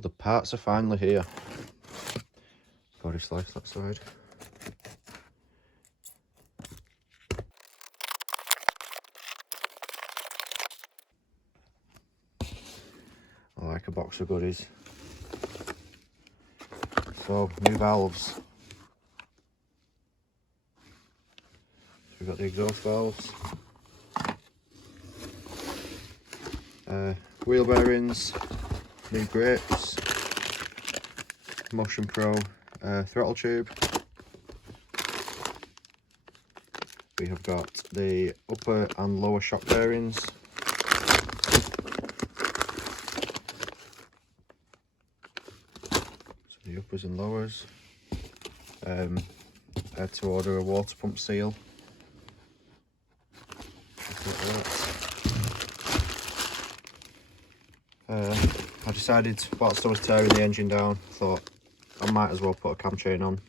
But the parts are finally here. Body slice that side. I like a box of goodies. So, new valves. We've got the exhaust valves. Wheel bearings, new grips, Motion Pro throttle tube. We have got the upper and lower shock bearings. So the uppers and lowers. I had to order a water pump seal. I decided whilst I was tearing the engine down, thought I might as well put a cam chain on.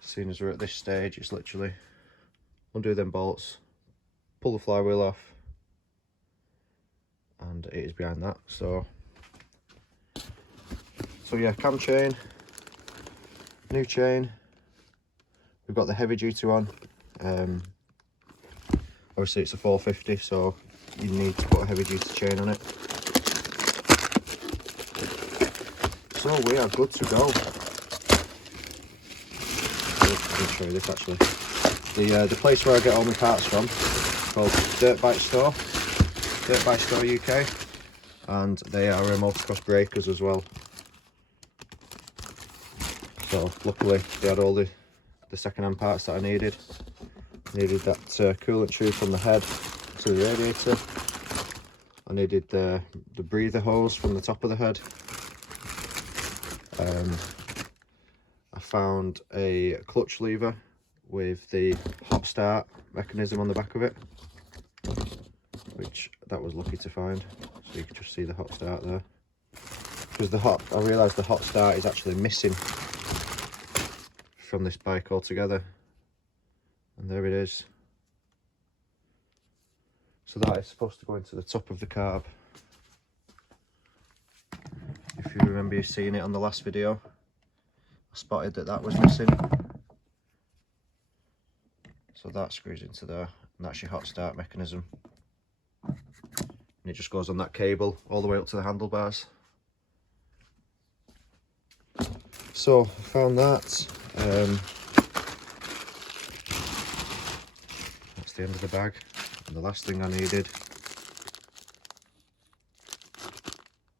Seeing as we're at this stage, it's literally undo them bolts, pull the flywheel off, and it is behind that. So yeah, cam chain, new chain. We've got the heavy duty one. Obviously it's a 450, so you need to put a heavy duty chain on it. So we are good to go. I'll show you this actually. The place where I get all my parts from is called Dirt Bike Store UK, and they are motocross breakers as well. So luckily they had all the second-hand parts that I needed. Needed that coolant tube from the head to the radiator. I needed the breather hose from the top of the head. I found a clutch lever with the hot start mechanism on the back of it, which that was lucky to find. So you can just see the hot start there. Because I realised the hot start is actually missing from this bike altogether. And there it is. So that is supposed to go into the top of the carb. If you remember you seeing it on the last video, I spotted that was missing. So that screws into there, and that's your hot start mechanism. And it just goes on that cable all the way up to the handlebars. So I found that. That's the end of the bag. And the last thing I needed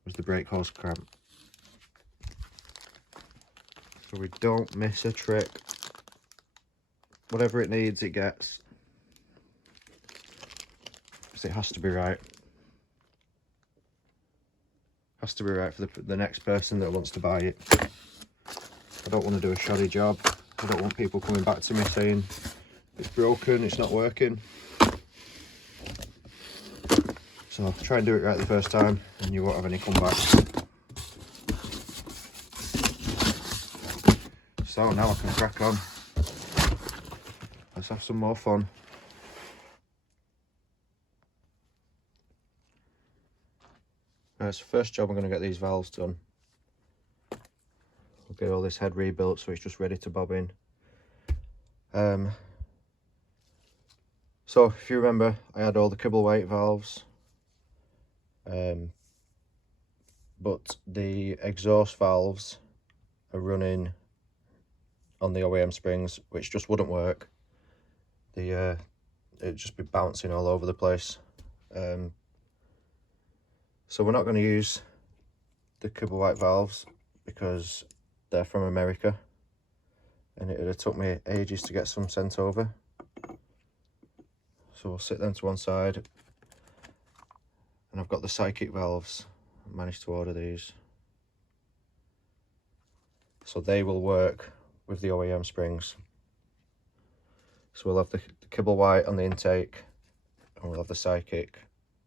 was the brake hose clamp. So we don't miss a trick. Whatever it needs, it gets. Because it has to be right. Has to be right for the next person that wants to buy it. I don't want to do a shoddy job. I don't want people coming back to me saying it's broken, it's not working. So try and do it right the first time and you won't have any comebacks. So now I can crack on. Let's have some more fun. Right, so first job, I'm going to get these valves done. We'll get all this head rebuilt so it's just ready to bob in. So if you remember, I had all the kibble weight valves, but the exhaust valves are running on the OEM springs, which just wouldn't work. It'd just be bouncing all over the place. So we're not going to use the kibble white valves because they're from America, and it would have took me ages to get some sent over. So we'll sit them to one side, and I've got the psychic valves. I managed to order these, so they will work with the OEM springs. So we'll have the kibble white on the intake, and we'll have the psychic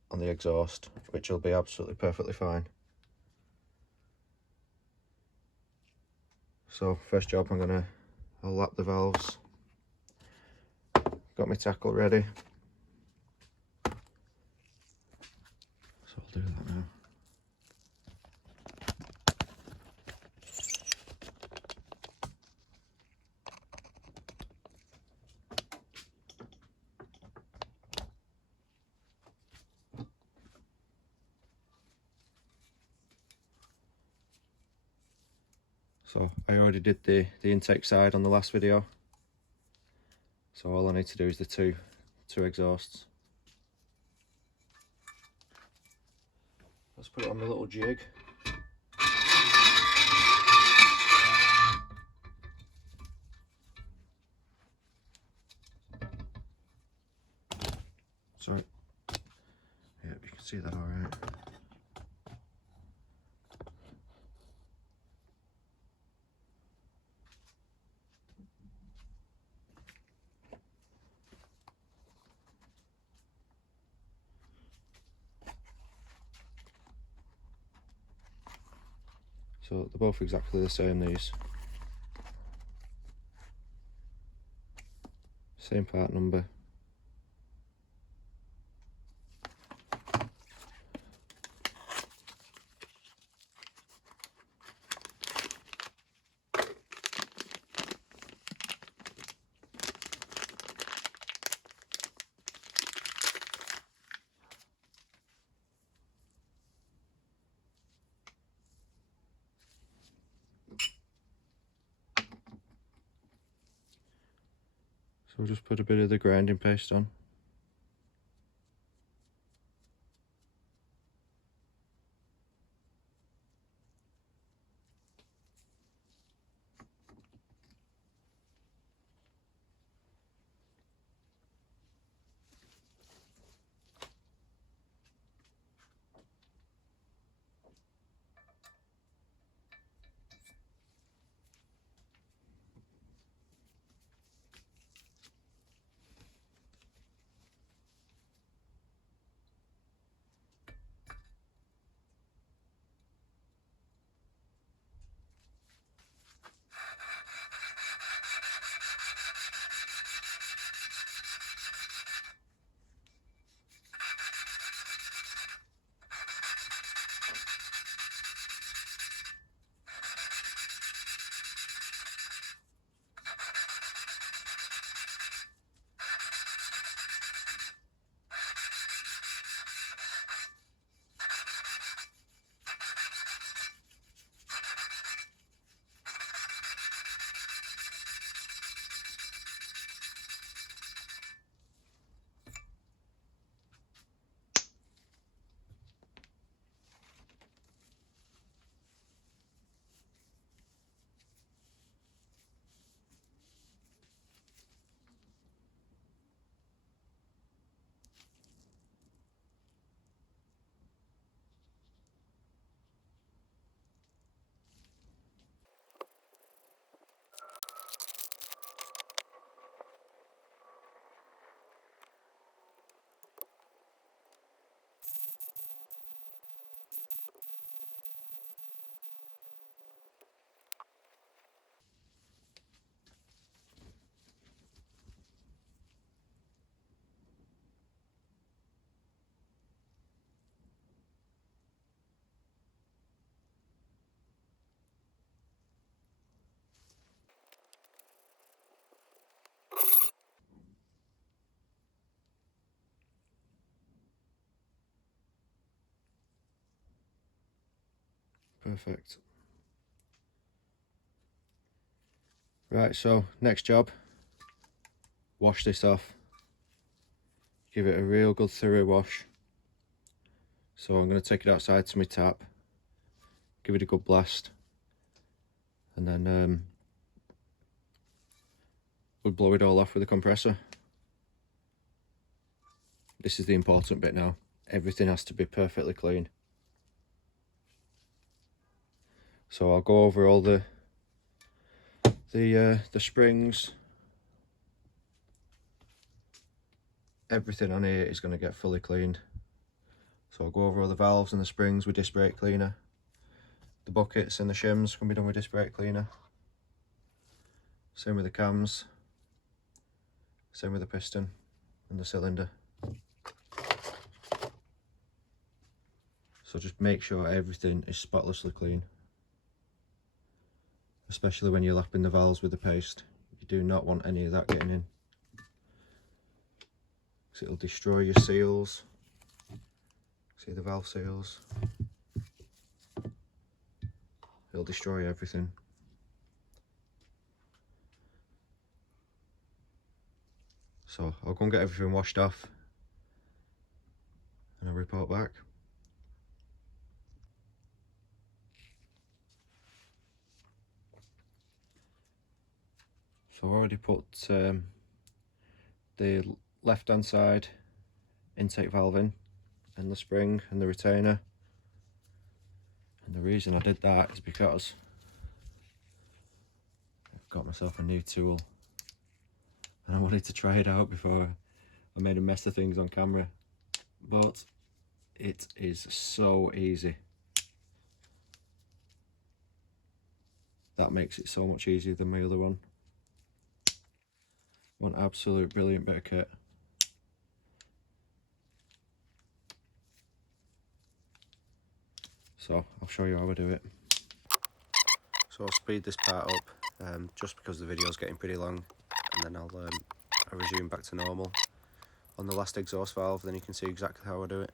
on the exhaust, which will be absolutely perfectly fine. So first job, I'll lap the valves. Got my tackle ready. So I'll do that now. So I already did the intake side on the last video, so all I need to do is the two exhausts. Let's put it on my little jig. Sorry. Yeah, you can see that all right. So they're both exactly the same, these. Same part number. So we'll just put a bit of the grinding paste on. Perfect. Right, so next job, wash this off. Give it a real good thorough wash. So I'm going to take it outside to my tap, give it a good blast, and then we'll blow it all off with a compressor. This is the important bit now. Everything has to be perfectly clean. So I'll go over all the springs. Everything on here is going to get fully cleaned. So I'll go over all the valves and the springs with disc brake cleaner. The buckets and the shims can be done with disc brake cleaner. Same with the cams. Same with the piston and the cylinder. So just make sure everything is spotlessly clean. Especially when you're lapping the valves with the paste. You do not want any of that getting in, because it'll destroy your seals. See the valve seals? It'll destroy everything. So I'll go and get everything washed off and I'll report back. So I've already put the left hand side intake valve in, and the spring and the retainer. And the reason I did that is because I've got myself a new tool and I wanted to try it out before I made a mess of things on camera. But it is so easy. That makes it so much easier than my other one. One absolute brilliant bit of kit. So I'll show you how I do it. So I'll speed this part up just because the video is getting pretty long, and then I'll resume back to normal on the last exhaust valve, then you can see exactly how I do it.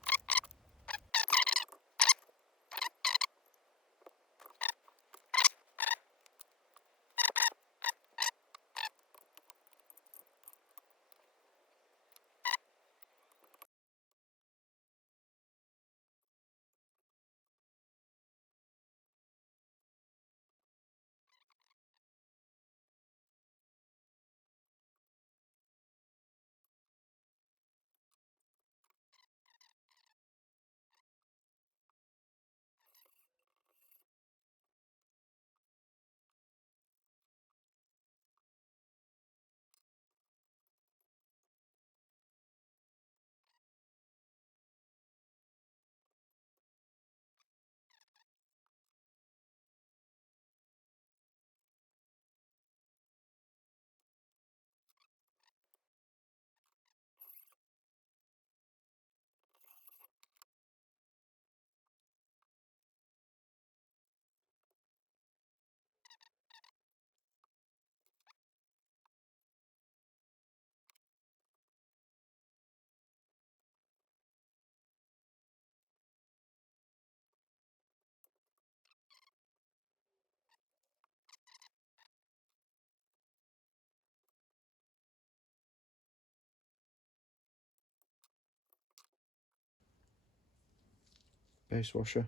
Base washer.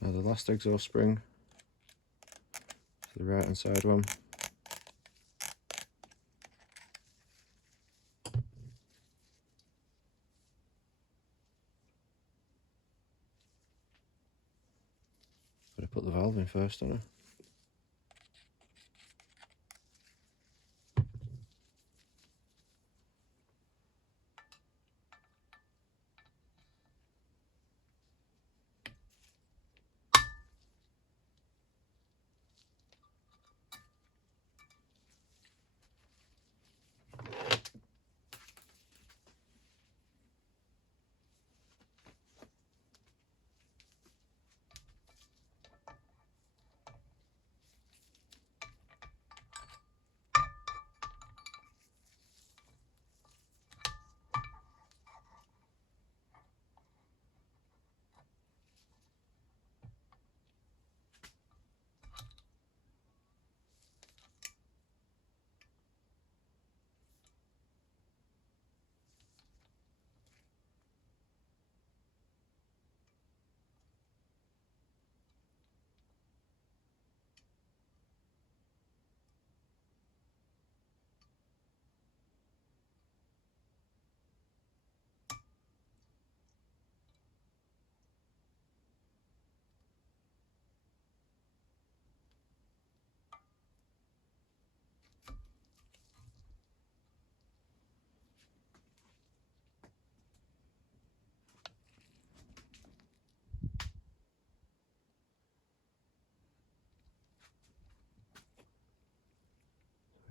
Now the last exhaust spring, the right hand side one. Gotta put the valve in first, don't I?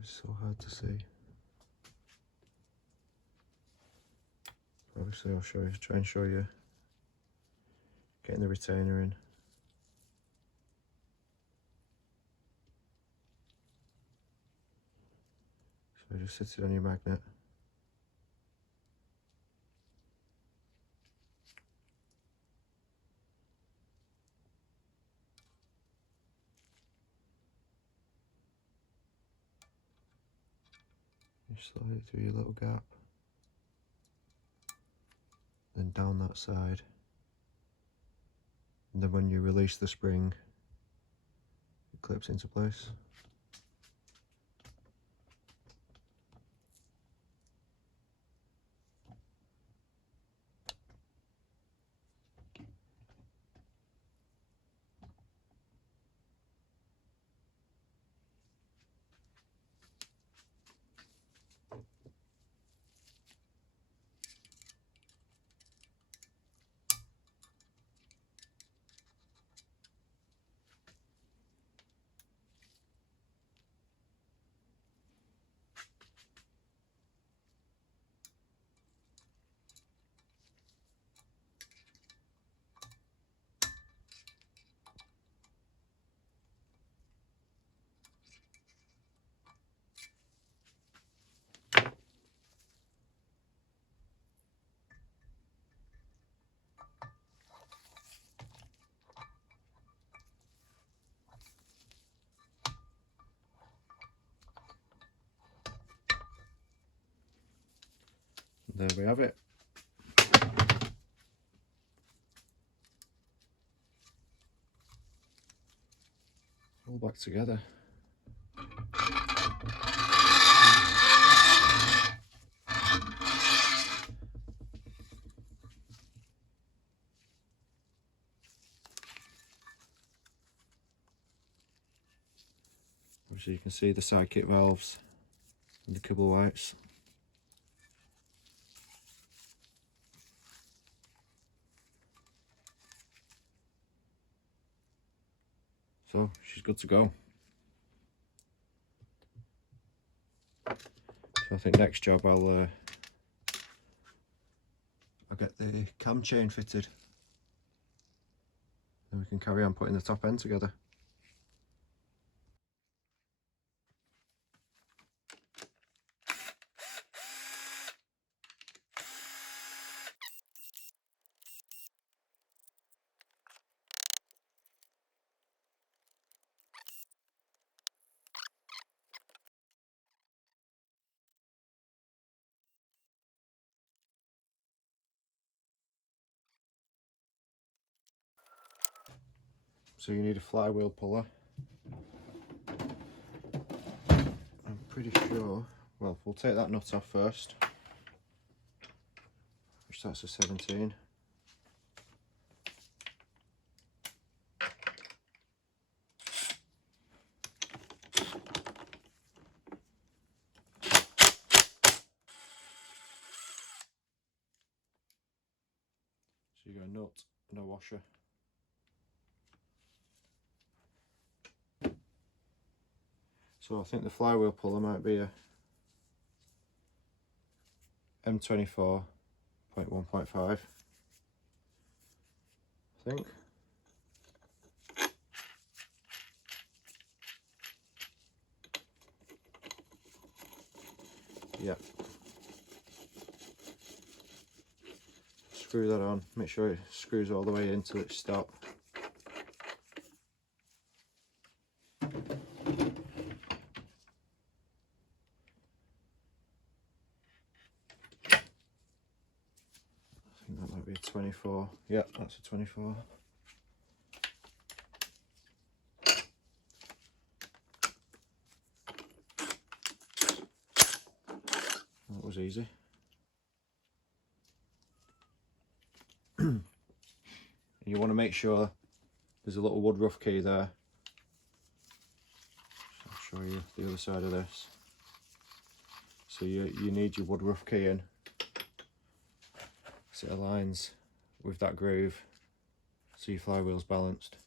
It's so hard to see. Obviously I'll try and show you getting the retainer in. So just sit it on your magnet. You slide it through your little gap, then down that side, and then when you release the spring, it clips into place. There we have it. All back together. Obviously you can see the side kit valves and the kibble whites. So she's good to go. So I think next job I'll get the cam chain fitted, and we can carry on putting the top end together. So you need a flywheel puller. I'm pretty sure, well, we'll take that nut off first, which that's a 17. So you got a nut and a washer. So I think the flywheel puller might be a M24.1.5, I think. Yeah. Screw that on, make sure it screws all the way in till it's stopped. I think that might be a 24. Yeah, that's a 24. That was easy. You want to make sure there's a little wood rough key there. I'll show you the other side of this. So you need your wood rough key in, so it aligns with that groove, so your flywheel's balanced.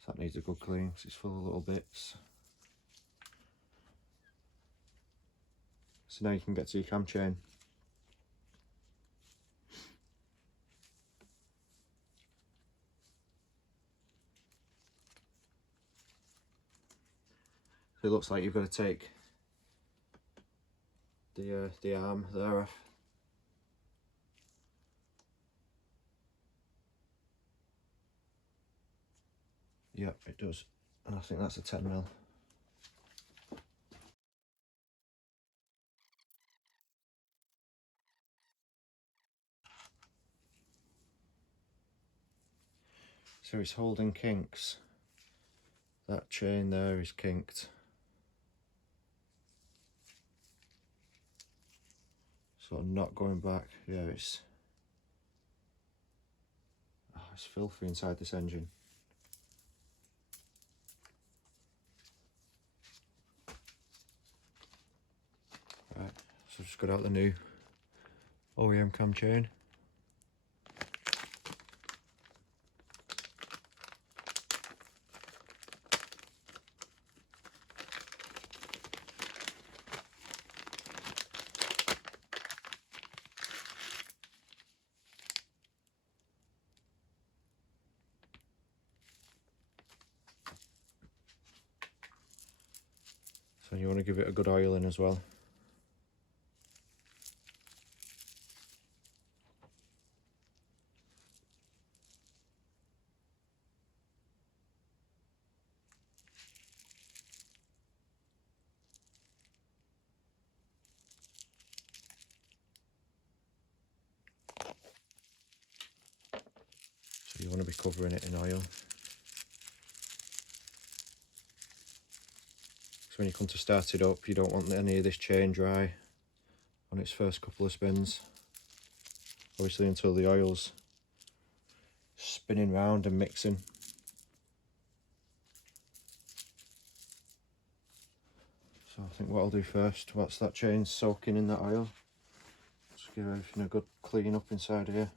So that needs a good clean because it's full of little bits. So now you can get to your cam chain. it looks like you've got to take the arm there off. Yep, it does, and I think that's a 10mm. So it's holding kinks. That chain there is kinked. So I'm not going back. Yeah, it's filthy inside this engine. Right, so I've just got out the new OEM cam chain. So you want to give it a good oil in as well. So you want to be covering it in oil. So when you come to start it up, you don't want any of this chain dry on its first couple of spins. Obviously until the oil's spinning round and mixing. So I think what I'll do first, once that chain's soaking in that oil, just give everything a good clean up inside here.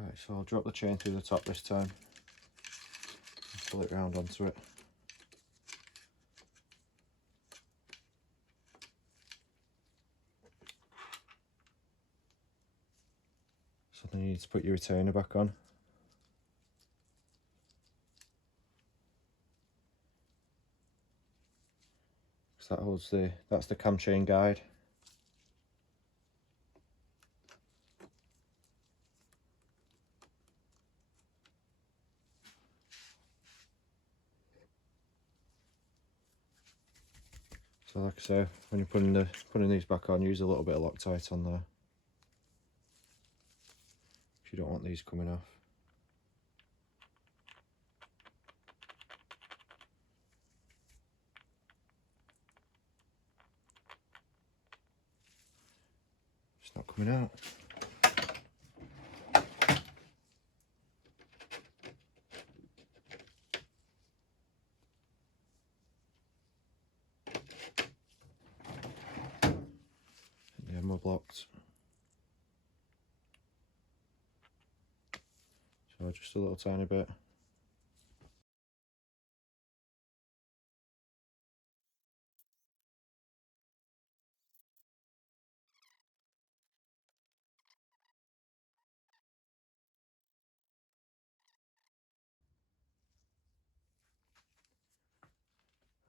Right, so I'll drop the chain through the top this time, pull it round onto it. So then you need to put your retainer back on. Because that holds that's the cam chain guide. So like I say, when you're putting these back on, use a little bit of Loctite on there, if you don't want these coming off. It's not coming out. The ammo blocked. So just a little tiny bit.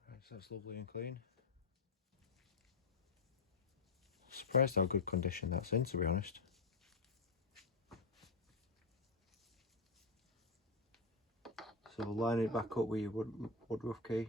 Right, so that's lovely and clean. Surprised how good condition that's in, to be honest. So line it back up with your woodruff key.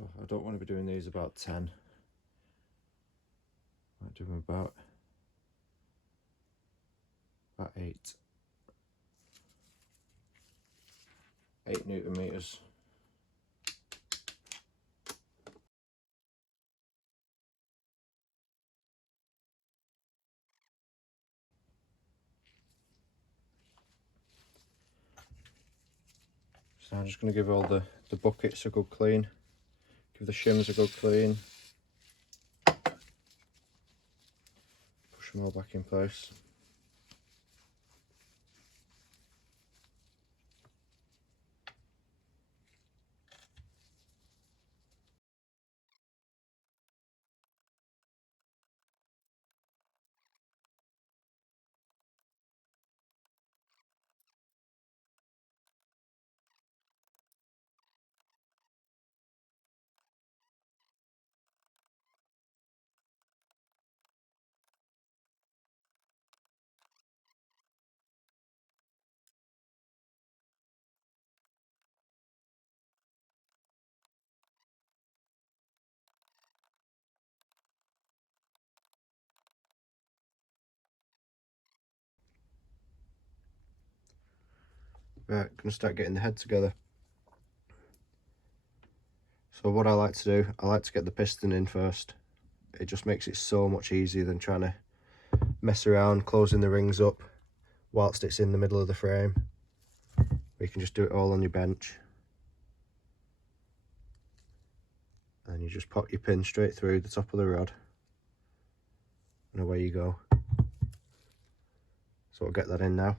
I don't want to be doing these about 10. I might do them about 8. 8 Newton meters. So I'm just going to give all the buckets a good clean, give the shims a good clean, push them all back in place. Right, gonna start getting the head together. So what I like to do, I like to get the piston in first. It just makes it so much easier than trying to mess around closing the rings up whilst it's in the middle of the frame. You can just do it all on your bench. And you just pop your pin straight through the top of the rod. And away you go. So I'll get that in now.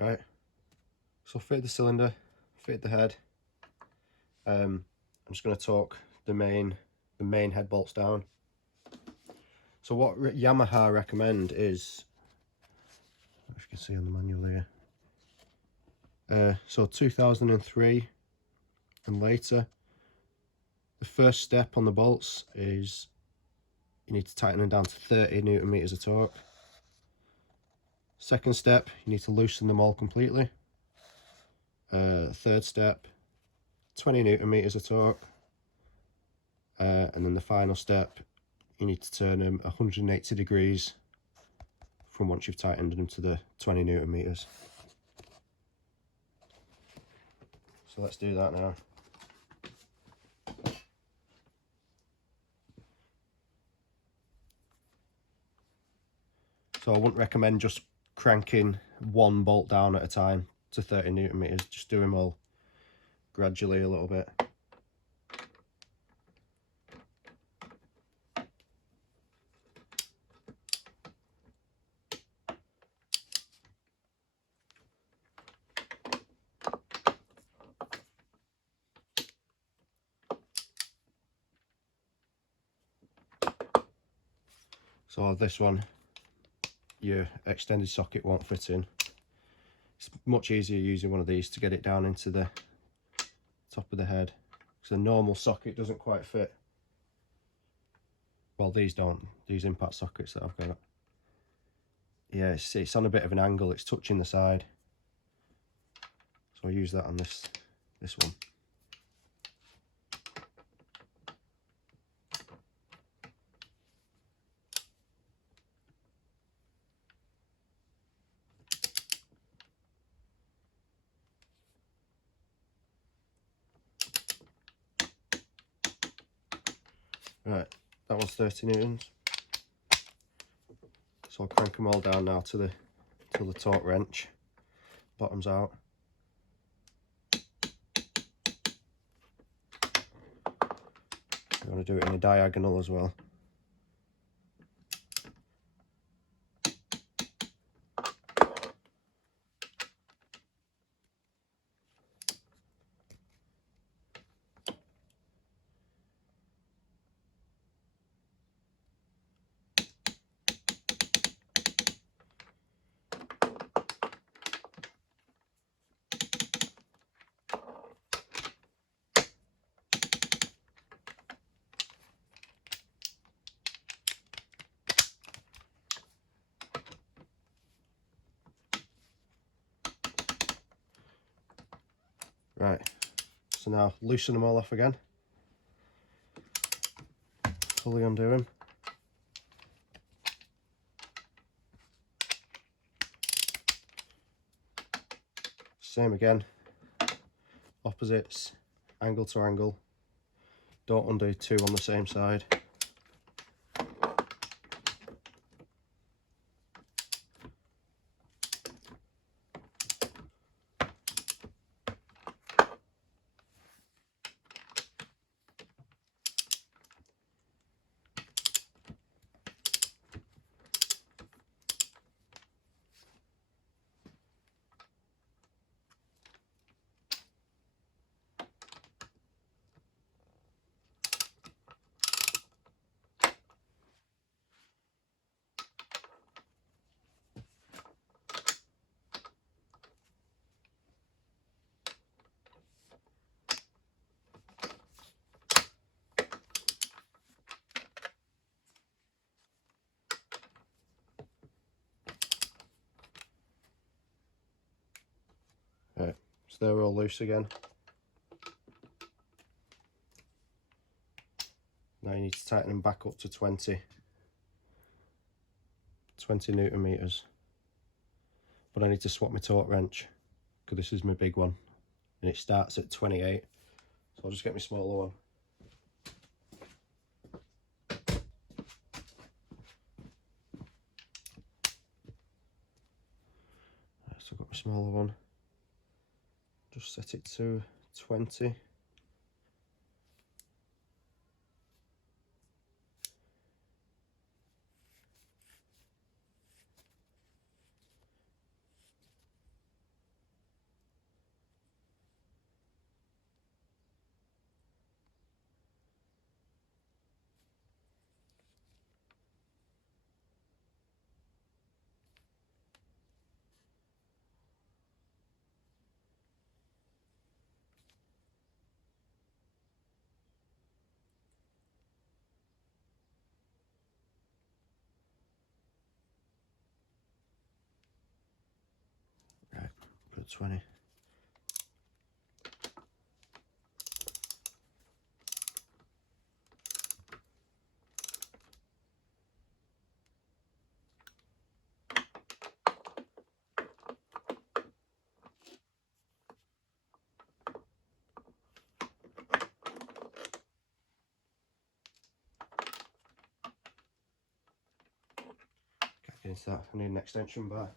Right. So fit the cylinder, fit the head. I'm just going to torque the main head bolts down. So what Yamaha recommend is, if you can see on the manual here, so 2003 and later, the first step on the bolts is you need to tighten them down to 30 Newton meters of torque. Second step, you need to loosen them all completely. Third step, 20 Newton meters of torque. And then the final step, you need to turn them 180 degrees from once you've tightened them to the 20 Newton meters. So let's do that now. So I wouldn't recommend just cranking one bolt down at a time to 30 Newton meters. Just do them all gradually a little bit. So this one, your extended socket won't fit in. It's much easier using one of these to get it down into the top of the head, because a normal socket doesn't quite fit. Well, these don't, these impact sockets that I've got. Yeah, it's on a bit of an angle, it's touching the side. So I'll use that on this one. Right, that one's 30 newtons. So I'll crank them all down now till the torque wrench bottoms out. You want to do it in a diagonal as well. Right, so now loosen them all off again. Fully undo them. Same again, opposites, angle to angle. Don't undo two on the same side. Right, so they're all loose again. Now you need to tighten them back up to 20 Newton meters. But I need to swap my torque wrench because this is my big one and it starts at 28. So I'll just get my smaller one. So I've got my smaller one. Just set it to 20. Right, put 20. Against that, I need an extension bar.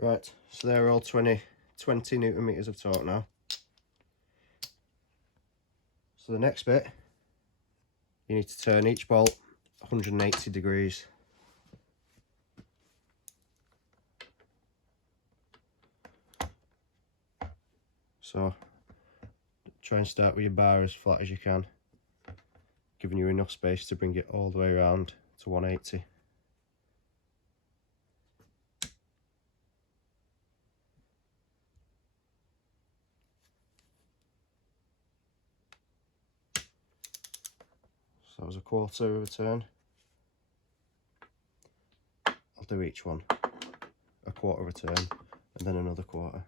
Right, so they're all 20 Newton meters of torque now. So the next bit, you need to turn each bolt 180 degrees. So try and start with your bar as flat as you can, giving you enough space to bring it all the way around to 180. So that was a quarter of a turn. I'll do each one a quarter of a turn and then another quarter.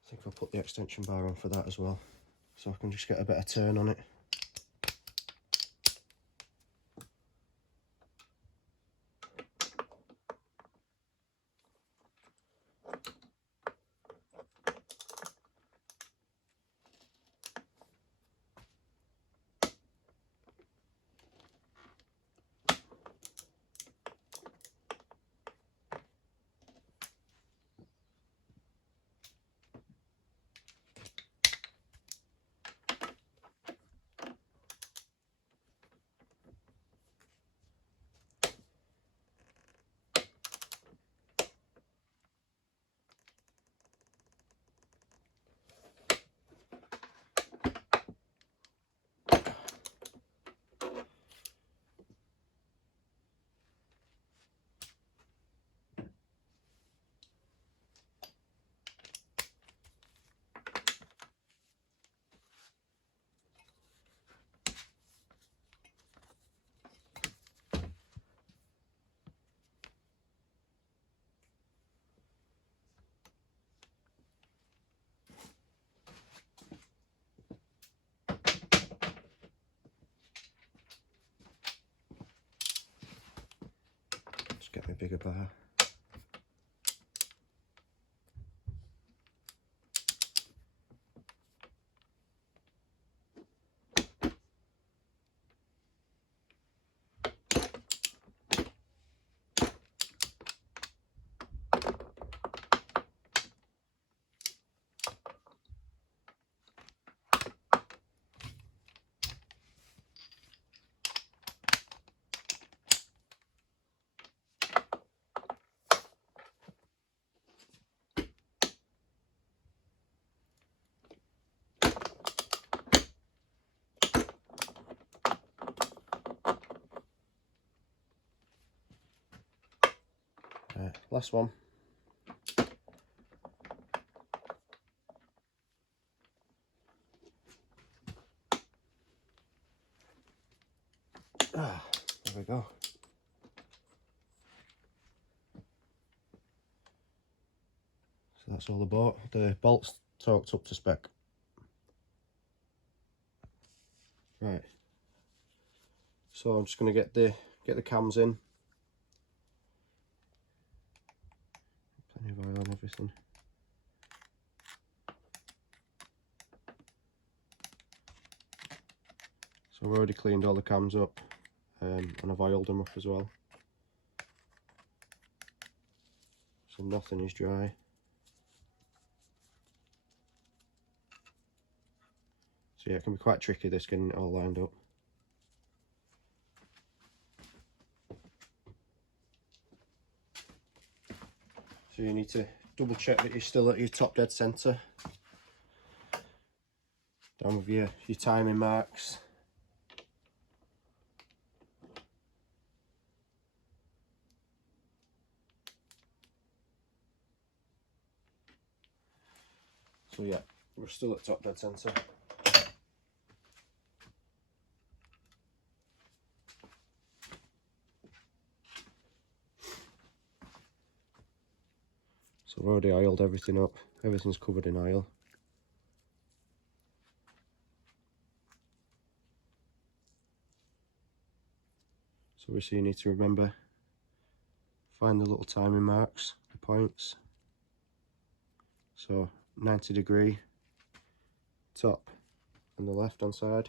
I think I'll put the extension bar on for that as well, so I can just get a better turn on it. Just get me a bigger bar. Last one. There we go. So that's all I bought. The bolts torqued up to spec. Right. So I'm just going to get the cams in. Plenty of oil on everything. So I've already cleaned all the cams up, and I've oiled them up as well. So nothing is dry. So yeah, it can be quite tricky this, getting it all lined up. So you need to double check that you're still at your top dead centre. Down with your timing marks. So yeah, we're still at top dead centre. So I've already oiled everything up. Everything's covered in oil. So obviously you need to remember, find the little timing marks, the points. So 90° top on the left hand side.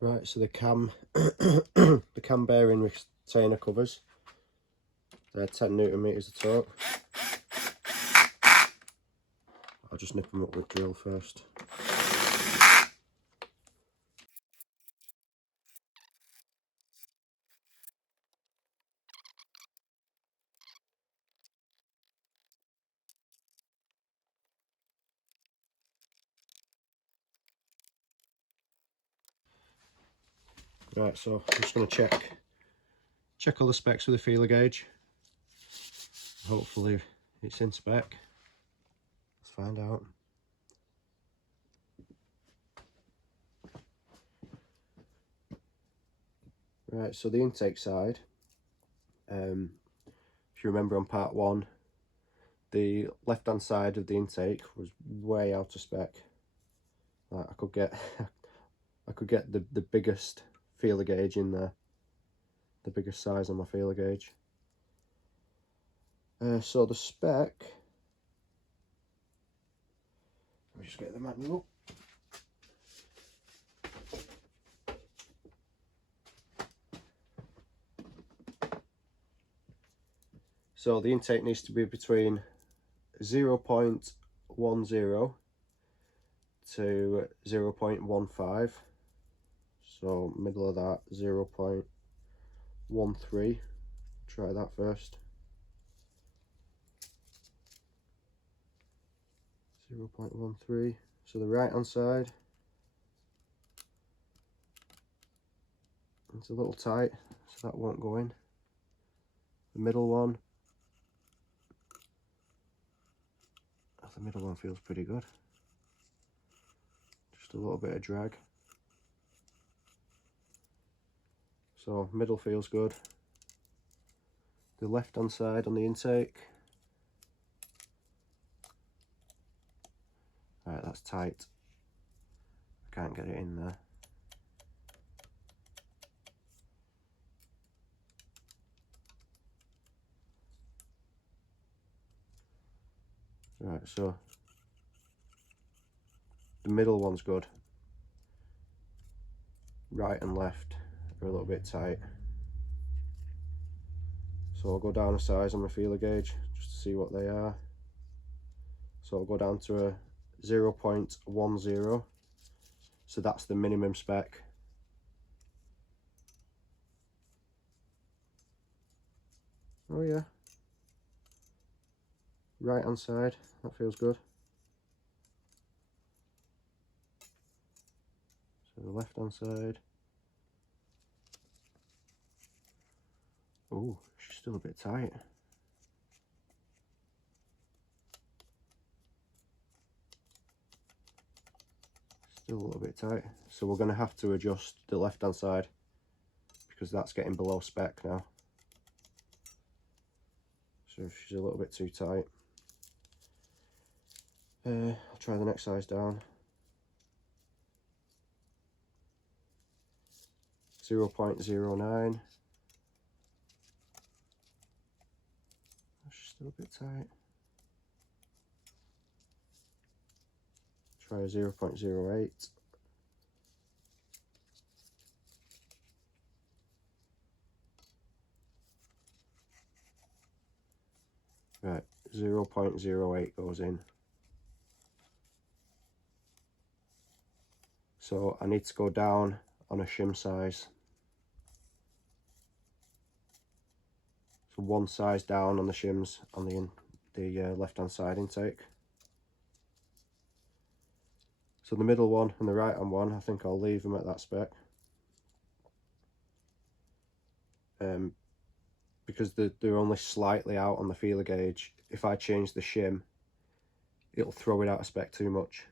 Right, so the cam the cam bearing retainer covers, they're 10 Newton meters of torque. I'll just nip them up with drill first. Right, so I'm just going to check all the specs with the feeler gauge. Hopefully it's in spec. Let's find out. Right, so the intake side, if you remember on part 1, the left hand side of the intake was way out of spec. Like I could get the biggest feeler gauge in there, the biggest size on my feeler gauge. So the spec, let me just get the manual. So the intake needs to be between 0.10 to 0.15. So middle of that, 0.13. Try that first. 0.13. So the right hand side, It's a little tight, so that won't go in. The middle one, feels pretty good. Just a little bit of drag. So middle feels good. The left hand side on the intake. Right, that's tight. I can't get it in there. Right, so the middle one's good. Right and left are a little bit tight. So I'll go down a size on my feeler gauge just to see what they are. So I'll go down to a 0.10. So that's the minimum spec. Oh yeah. Right hand side, that feels good. So the left hand side. Oh, she's still a bit tight. Still a little bit tight. So we're going to have to adjust the left hand side because that's getting below spec now. So she's a little bit too tight. I'll try the next size down. 0.09. She's still a bit tight. Try a 0.08. Right, 0.08 goes in. So I need to go down on a shim size. So one size down on the shims on the left hand side intake. So the middle one and the right hand one, I think I'll leave them at that spec. Because they're only slightly out on the feeler gauge. If I change the shim, it'll throw it out of spec too much,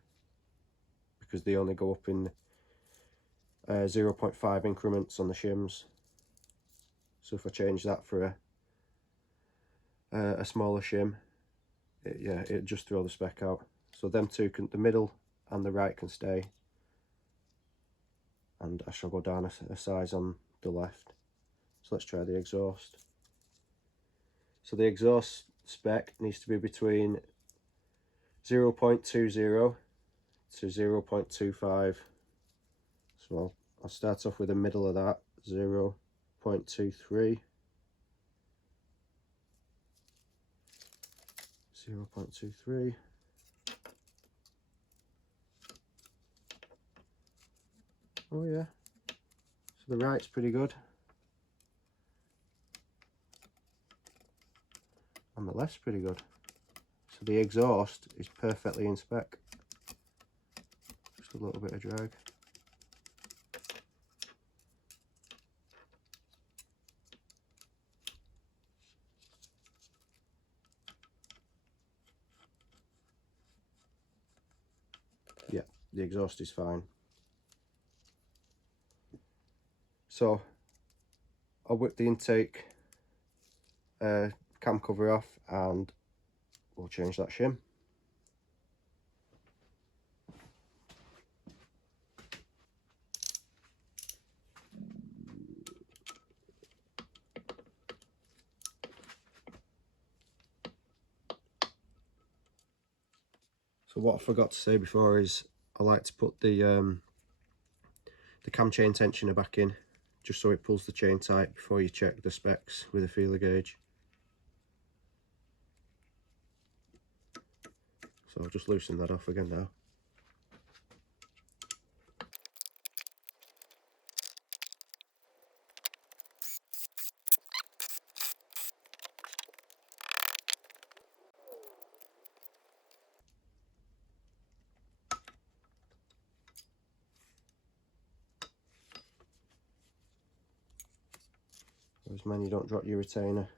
because they only go up in 0.5 increments on the shims. So if I change that for a smaller shim, it'd just throw the spec out. So them two can, the middle and the right, can stay, and I shall go down a size on the left. So let's try the exhaust. So the exhaust spec needs to be between 0.20 to 0.25. So I'll start off with the middle of that, 0.23. 0.23. Oh yeah. So the right's pretty good. And the left's pretty good. So the exhaust is perfectly in spec. Just a little bit of drag. Yeah, the exhaust is fine. So I'll whip the intake cam cover off and we'll change that shim. So what I forgot to say before is I like to put the cam chain tensioner back in, just so it pulls the chain tight before you check the specs with a feeler gauge. So I'll just loosen that off again now. as many, you don't drop your retainer.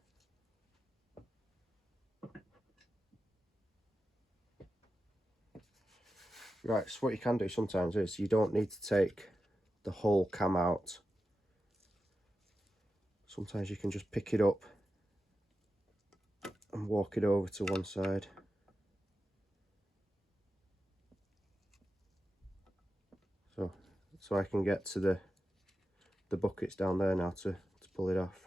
Right, so what you can do sometimes is you don't need to take the whole cam out. Sometimes you can just pick it up and walk it over to one side. So I can get to the buckets down there now to pull it off.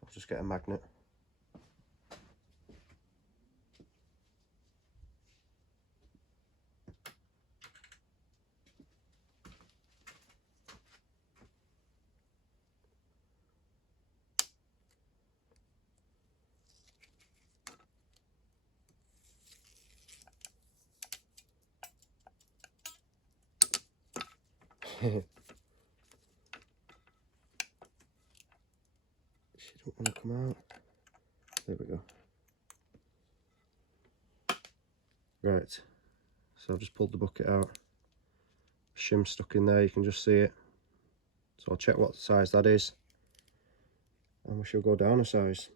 So I'll just get a magnet. She don't want to come out. There we go. Right, so I've just pulled the bucket out. Shim's stuck in there, you can just see it. So I'll check what size that is, and we shall go down a size.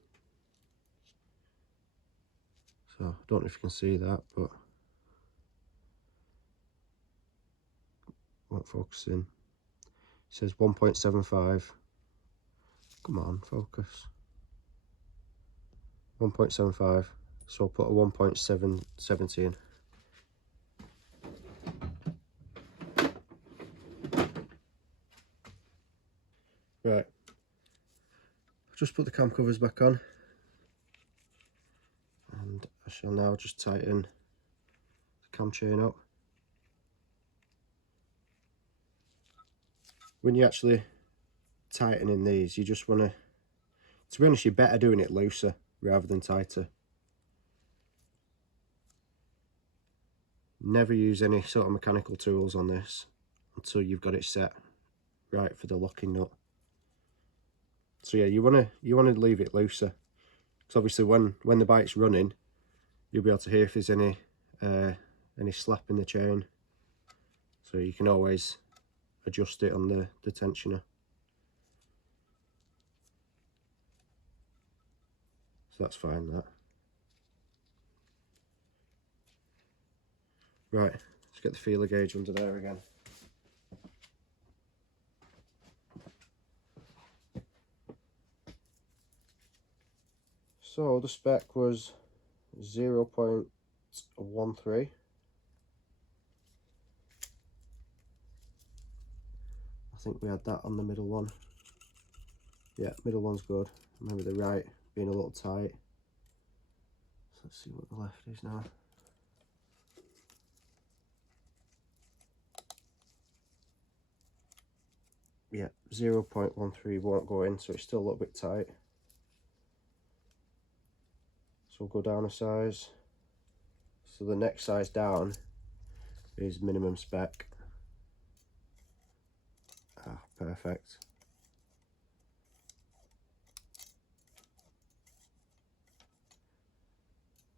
So I don't know if you can see that, but won't focus in. It says 1.75. Come on, focus. 1.75. So I'll put a 1.770 in. Right. I've just put the cam covers back on, and I shall now just tighten the cam chain up. When you're actually tightening these, you just want to be honest, you're better doing it looser rather than tighter. Never use any sort of mechanical tools on this until you've got it set right for the locking nut. So yeah, you want to leave it looser, because obviously when the bike's running, you'll be able to hear if there's any slap in the chain, so you can always adjust it on the tensioner. So that's fine, that. Right, let's get the feeler gauge under there again. So the spec was 0.13. I think we had that on the middle one. Yeah, middle one's good. Remember the right being a little tight. So let's see what the left is now. Yeah, 0.13 won't go in, so it's still a little bit tight. So we'll go down a size. So the next size down is minimum spec. Ah, perfect.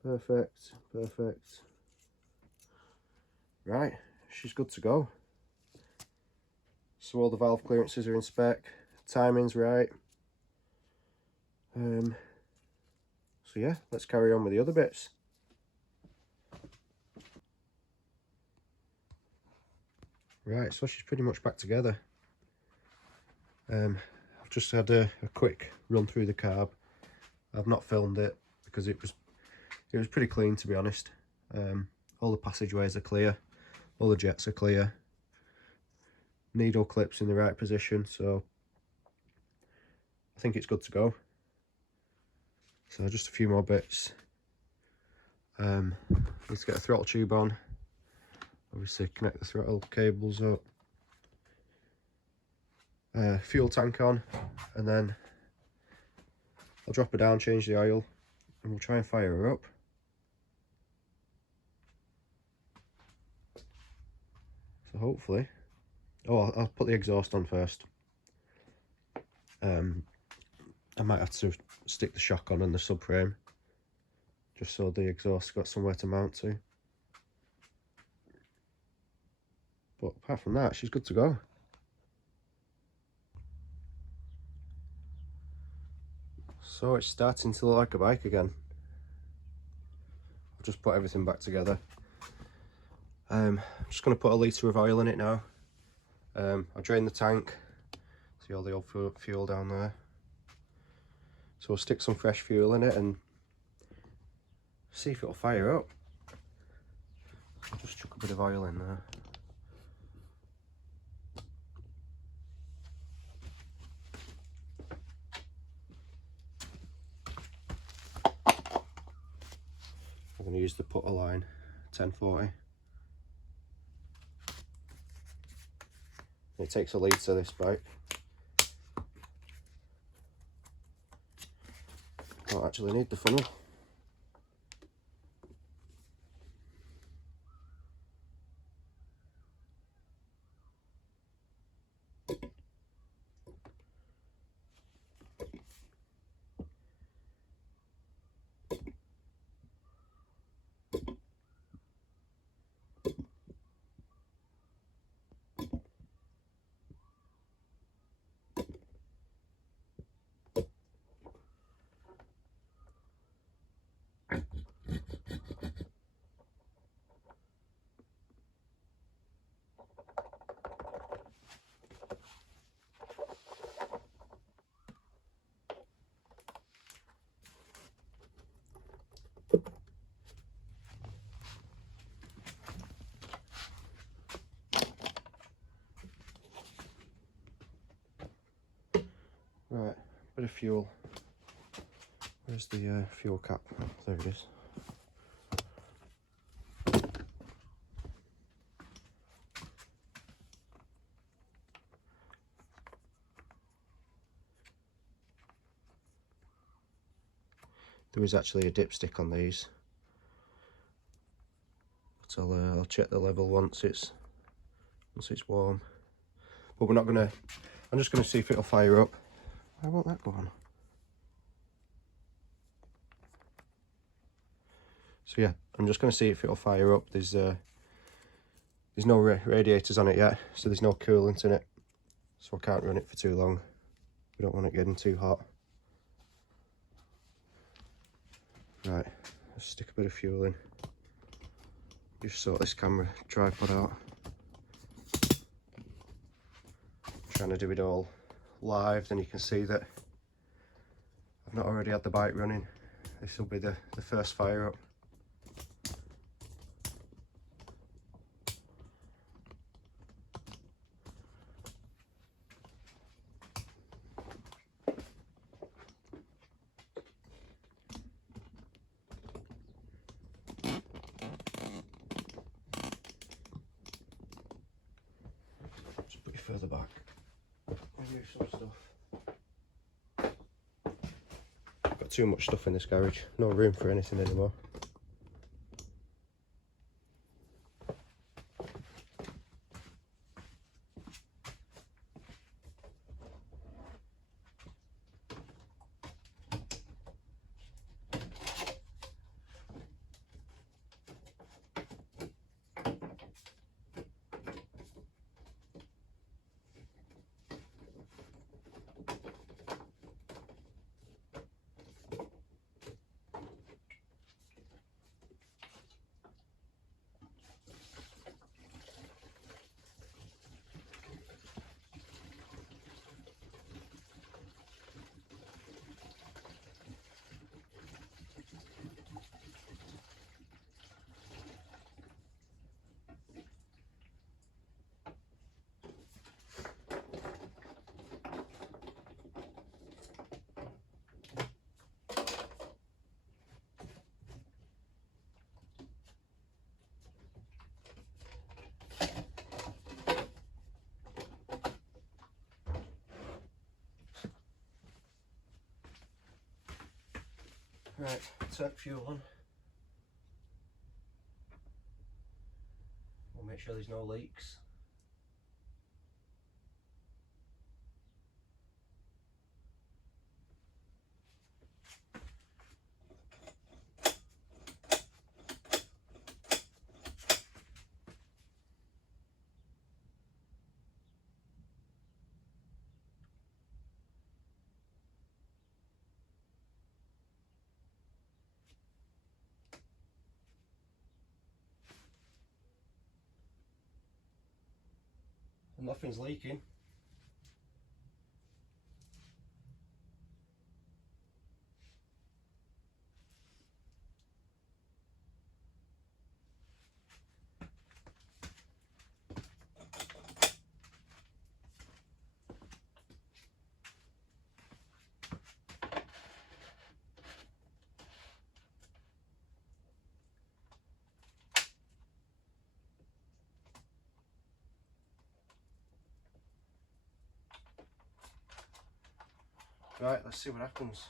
Perfect, perfect. Right, she's good to go. So all the valve clearances are in spec, timing's right. So yeah, let's carry on with the other bits. Right, so she's pretty much back together. I've just had a quick run through the carb. I've not filmed it because it was pretty clean, to be honest. All the passageways are clear, all the jets are clear. Needle clips in the right position, so I think it's good to go. So just a few more bits. Need to get a throttle tube on. Obviously connect the throttle cables up. Fuel tank on, and then I'll drop her down, change the oil, and we'll try and fire her up. So hopefully, I'll put the exhaust on first. I might have to stick the shock on and the subframe, just so the exhaust's got somewhere to mount to. But apart from that, she's good to go. So it's starting to look like a bike again. I've just put everything back together. I'm just going to put a litre of oil in it now. I drained the tank. See all the old fuel down there. So we'll stick some fresh fuel in it and see if it'll fire up. I'll just chuck a bit of oil in there. I'm going to use the putter line 1040. It takes a litre, this bike. Don't actually need the funnel. Right, bit of fuel. Where's the fuel cap? Oh, there it is. There is actually a dipstick on these, but I'll check the level once it's warm. But we're not gonna. I'm just gonna see if it'll fire up. Why won't that go on? So yeah, I'm just gonna see if it'll fire up. There's no radiators on it yet, so there's no coolant in it, so I can't run it for too long. We don't want it getting too hot. Right, let's stick a bit of fuel in. Just sort this camera tripod out. Trying to do it all live, then you can see that I've not already had the bike running. This will be the first fire up. Just put it further back. Maybe some stuff. Got too much stuff in this garage. No room for anything anymore. Right, turn fuel on. We'll make sure there's no leaks. and nothing's leaking. Right, let's see what happens.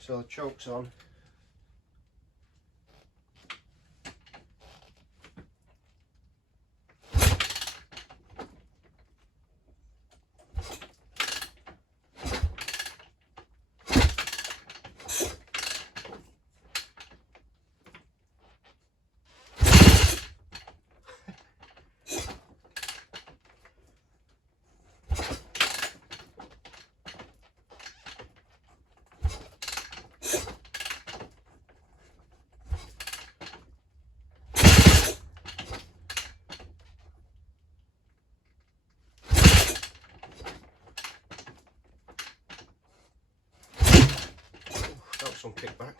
So the choke's on. That was some kickback.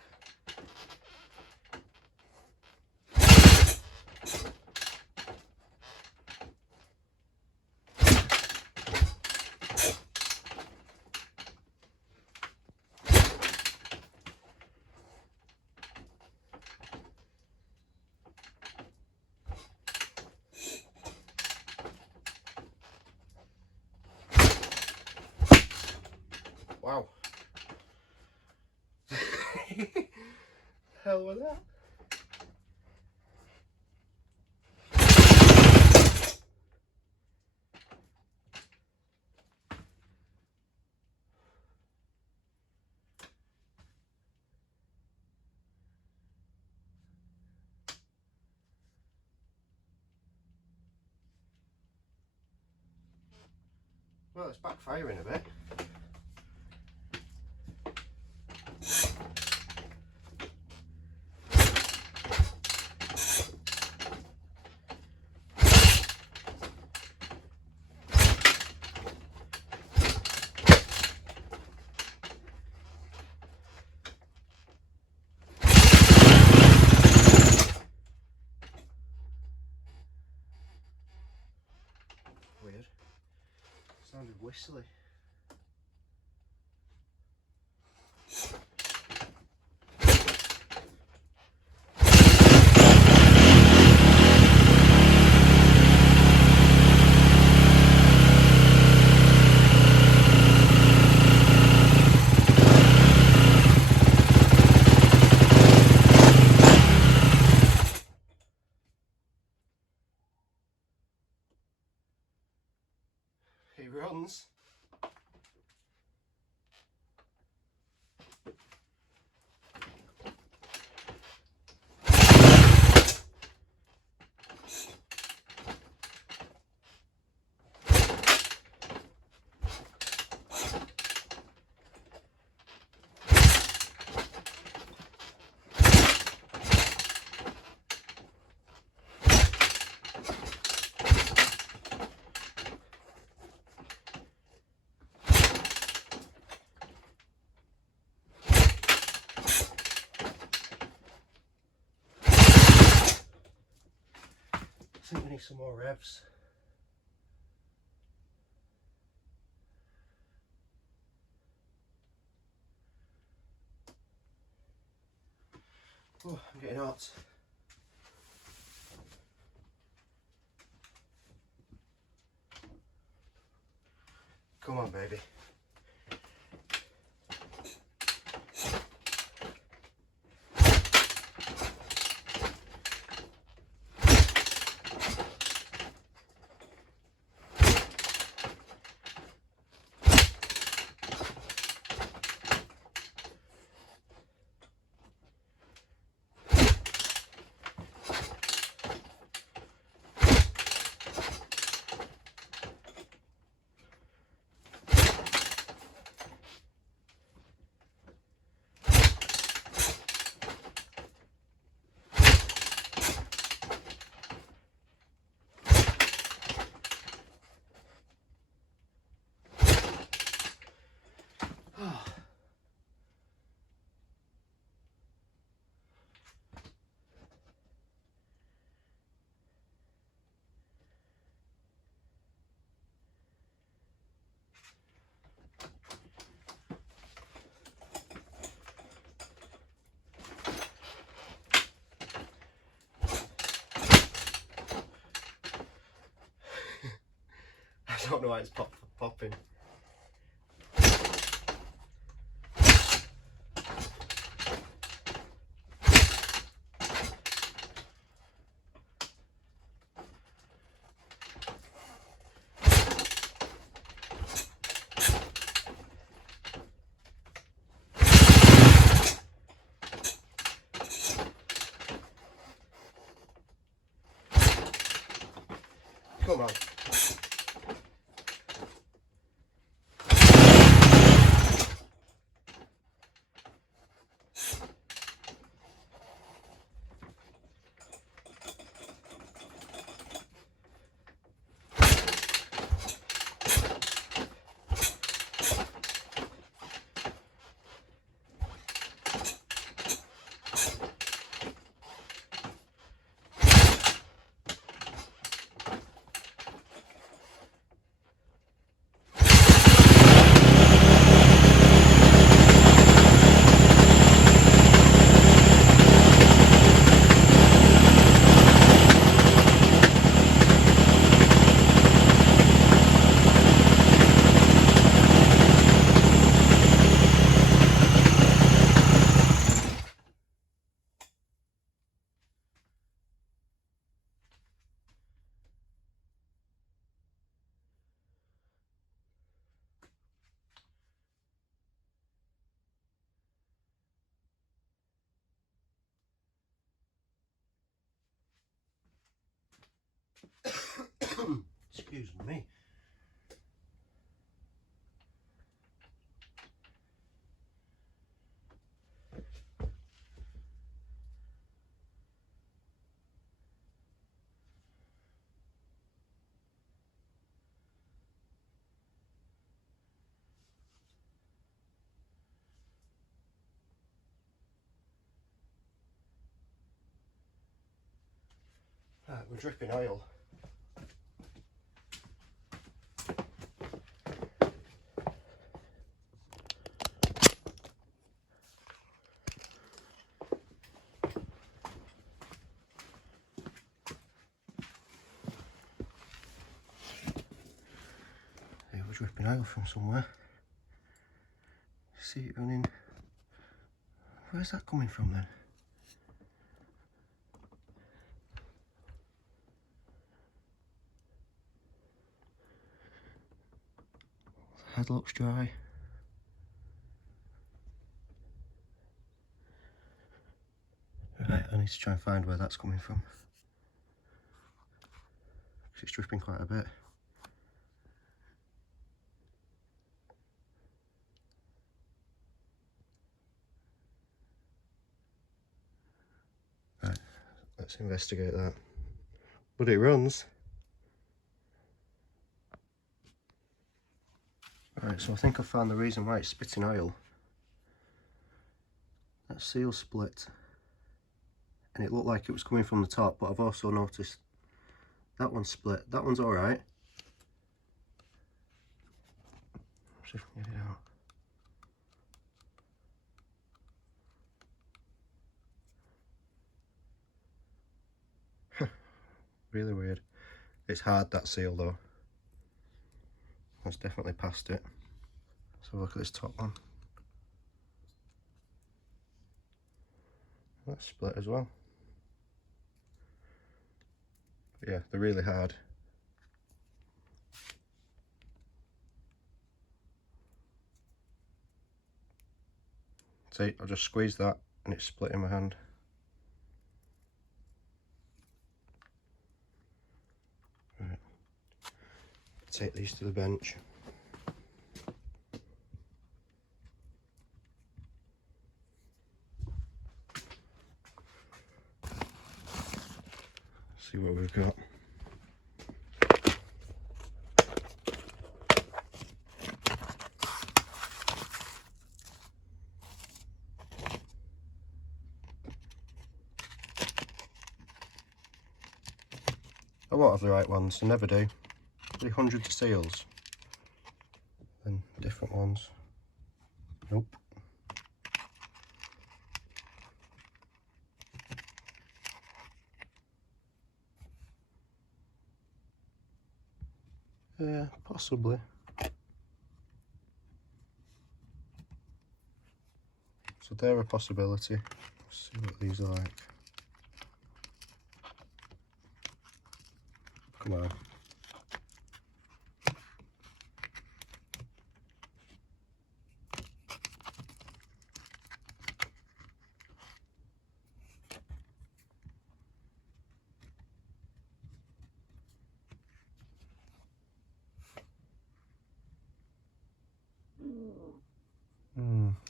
Wow. Hell was that? Well, it's backfiring a bit. Weird. Sounded whistly. He runs. I think we need some more revs. Oh, I'm getting hot. Come on, baby. don't know why it's popping. Come on. Excuse me. Right, we're dripping oil. Hey, we're dripping oil from somewhere. See it running. Where's that coming from then? Head looks dry. Right, I need to try and find where that's coming from. Because it's dripping quite a bit. Right, let's investigate that. But it runs. Right, so I think I found the reason why it's spitting oil. That seal split. And it looked like it was coming from the top, but I've also noticed that one's split. That one's alright. See if we can get it out. Really weird. It's hard, that seal though. That's definitely past it. Let's have a look at this top one. That's split as well. But yeah, they're really hard. See, I'll just squeeze that and it's split in my hand. Right. Take these to the bench. See what we've got. I won't have the right ones, I never do. Probably hundreds of seals. And different ones. Nope. Yeah, possibly. So they're a possibility. Let's see what these are like. Come on.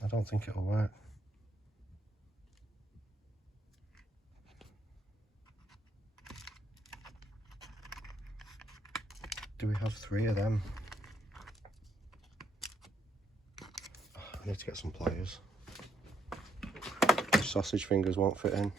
I don't think it'll work. Do we have 3 of them? I need to get some pliers. The sausage fingers won't fit in.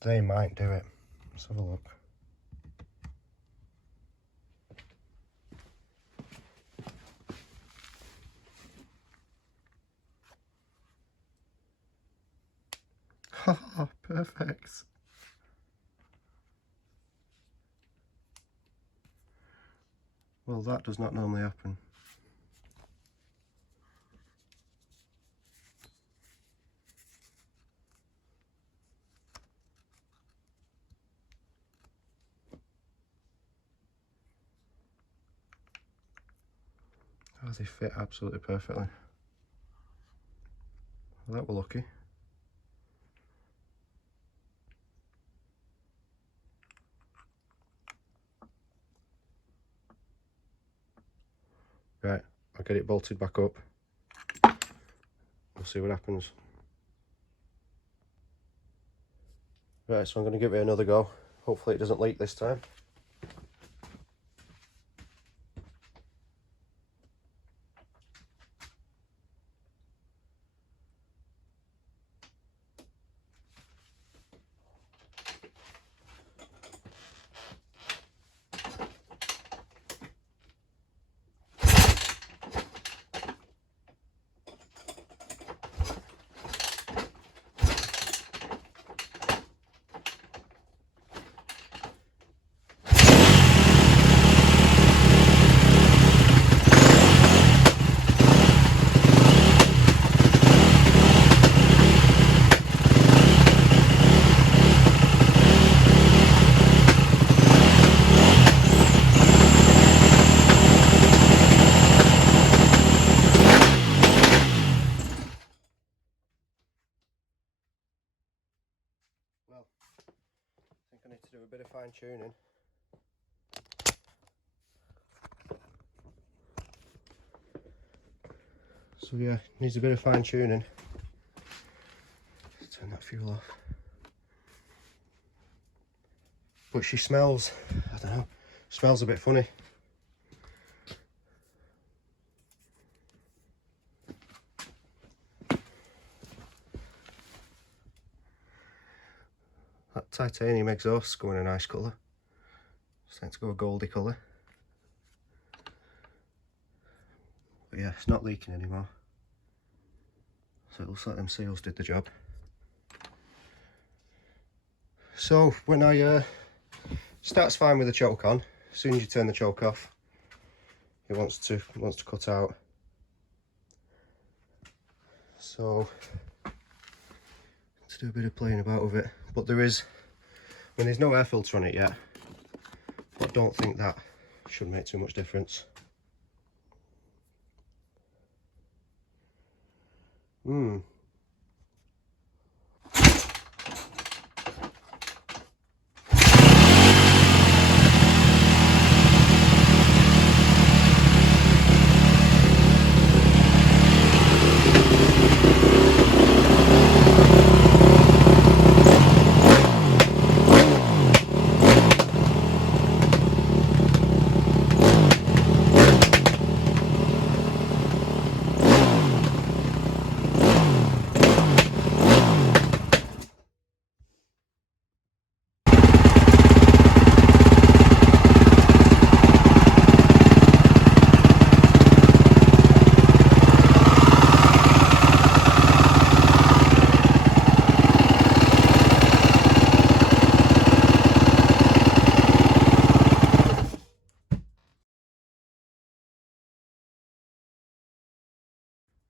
They might do it. Let's have a look. Oh, perfect. Well, that does not normally happen. Oh, they fit absolutely perfectly. Well, that we're lucky. Right, I'll get it bolted back up. We'll see what happens. Right, so I'm going to give it another go. Hopefully it doesn't leak this time. Well, I think I need to do a bit of fine tuning. So yeah, needs a bit of fine tuning. Let's turn that fuel off. But she smells, I don't know, smells a bit funny. That titanium exhaust's going a nice colour. It's starting to go a goldy colour. But yeah, it's not leaking anymore. So it looks like them seals did the job. So when I starts fine with the choke on, as soon as you turn the choke off, it wants to cut out. So to do a bit of playing about with it, but there is, I mean, there's no air filter on it yet, but I don't think that should make too much difference.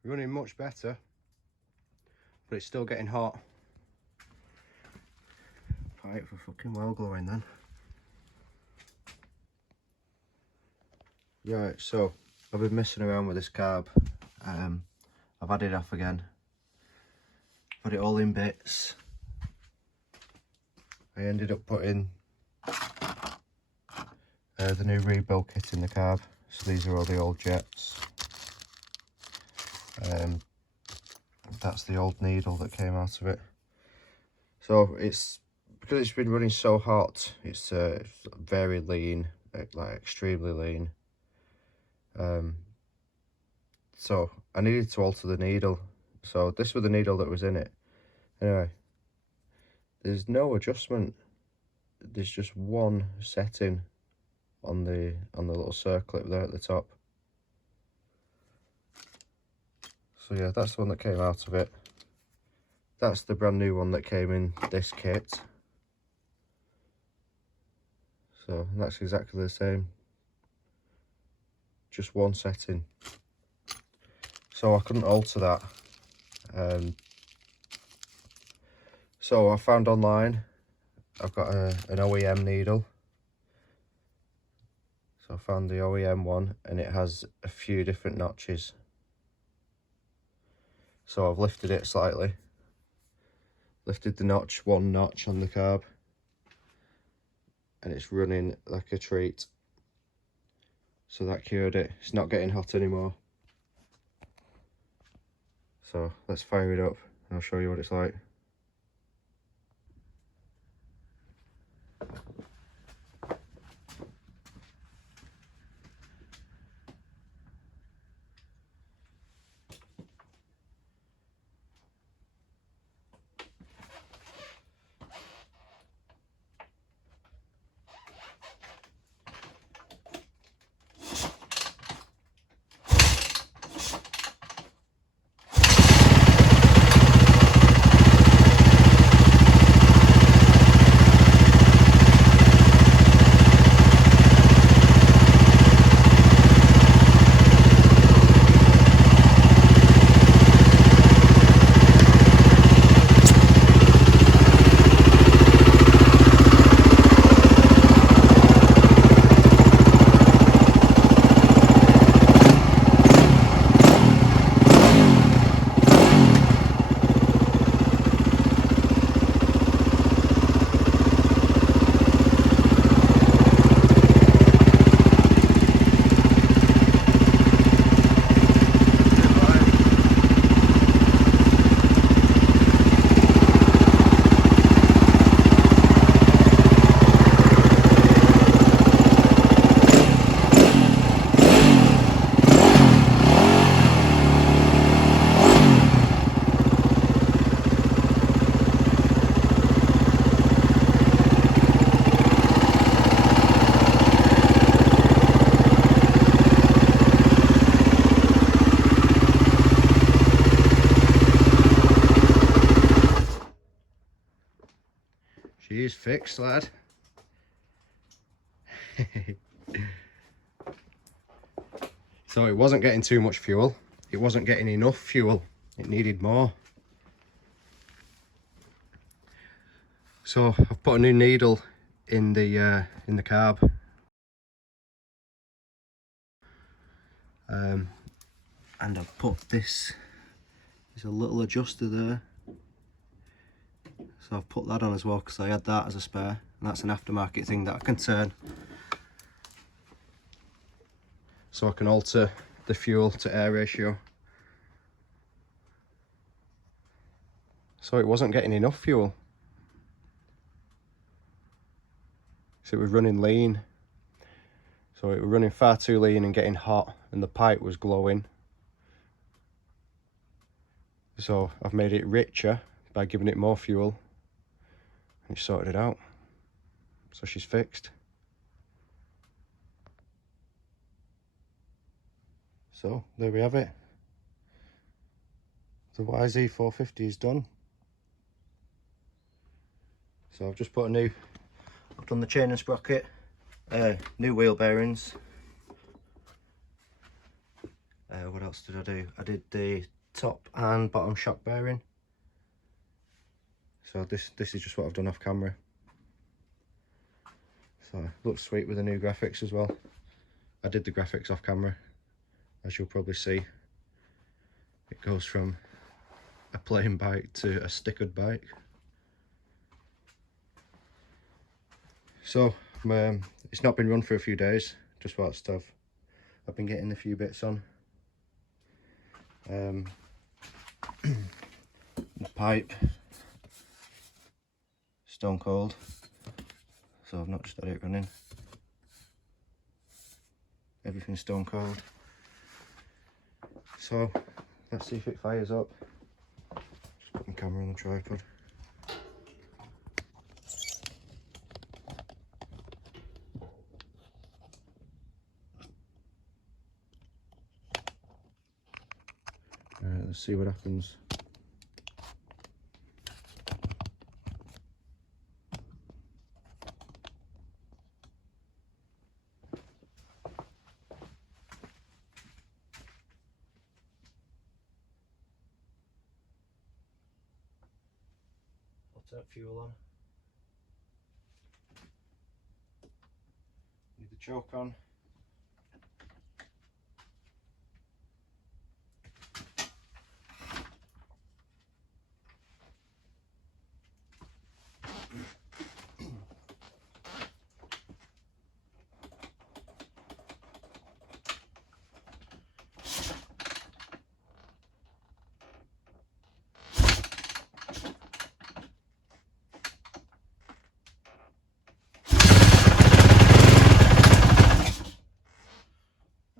running much better, but it's still getting hot. Right, for fucking well glowing then. Right, so I've been messing around with this carb. I've had it off again. Put it all in bits. I ended up putting the new rebuild kit in the carb. So these are all the old jets. That's the old needle that came out of it. So it's because it's been running so hot. It's very lean, like extremely lean. So I needed to alter the needle. So this was the needle that was in it. Anyway, there's no adjustment. There's just one setting on the little circlip there at the top. So yeah, that's the one that came out of it. That's the brand new one that came in this kit. So that's exactly the same. Just one setting. So I couldn't alter that. So I found online, I've got an OEM needle. So I found the OEM one, and it has a few different notches. So I've lifted it slightly. Lifted the notch, one notch on the carb. And it's running like a treat. So that cured it. It's not getting hot anymore. So let's fire it up and I'll show you what it's like. She is fixed, lad. So it wasn't getting too much fuel. It wasn't getting enough fuel. It needed more. So I've put a new needle in the carb. And I've put this. There's a little adjuster there. So I've put that on as well because I had that as a spare, and that's an aftermarket thing that I can turn. So I can alter the fuel to air ratio. So it wasn't getting enough fuel. So it was running lean. So it was running far too lean and getting hot, and the pipe was glowing. So I've made it richer by giving it more fuel. And it sorted it out. So she's fixed. So there we have it. The YZ450 is done. So I've just put I've done the chain and sprocket, new wheel bearings. What else did I do? I did the top and bottom shock bearing. So this is just what I've done off camera. So it looks sweet with the new graphics as well. I did the graphics off camera, as you'll probably see. It goes from a plain bike to a stickered bike. So it's not been run for a few days, just whilst I've been getting a few bits on. The pipe, stone cold, so I've not just had it running. Everything's stone cold. So let's see if it fires up. Just put my camera on the tripod. Alright, let's see what happens. I'll turn fuel on. Need the choke on.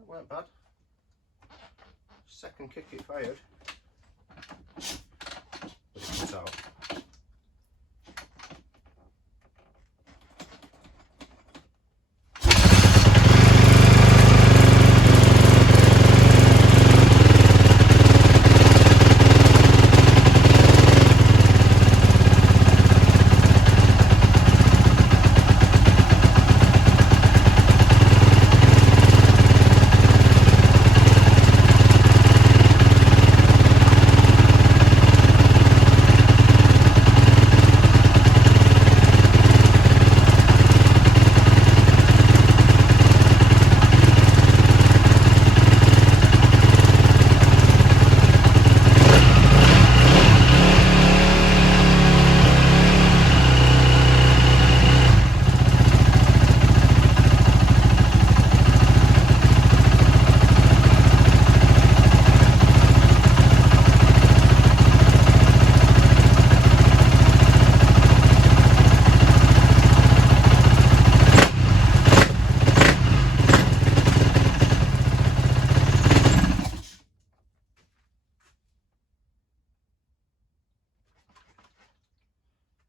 Weren't bad. Second kick it fired, but it cut out.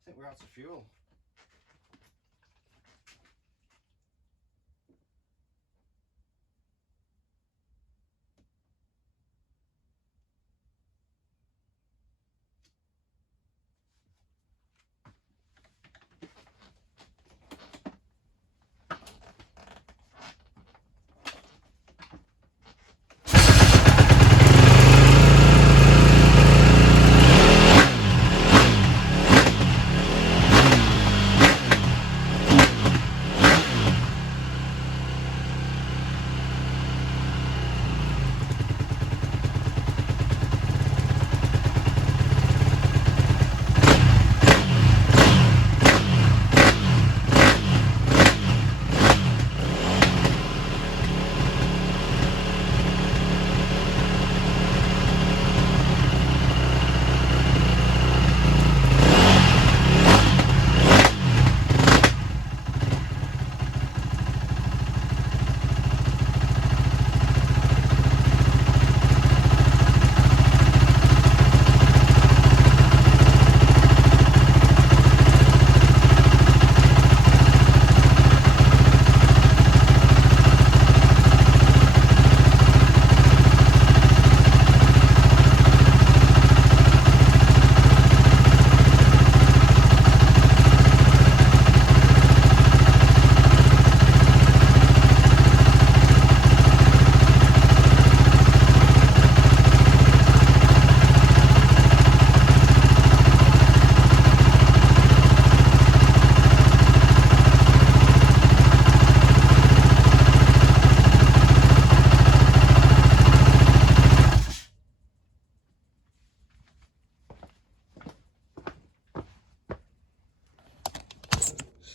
I think we're out of fuel.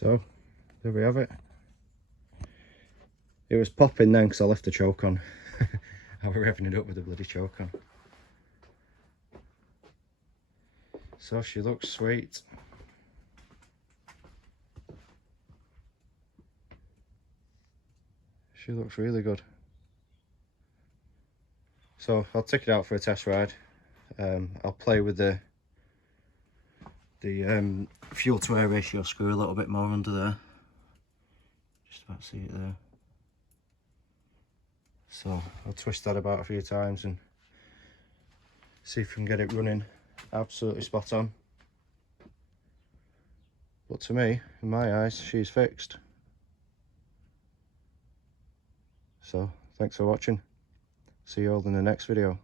So there we have it. It was popping then because I left the choke on. I was revving it up with the bloody choke on. So she looks sweet. She looks really good. So I'll take it out for a test ride. I'll play with the fuel to air ratio screw a little bit more under there. Just about to see it there. So I'll twist that about a few times and see if we can get it running absolutely spot on. But to me, in my eyes, she's fixed. So thanks for watching. See you all in the next video.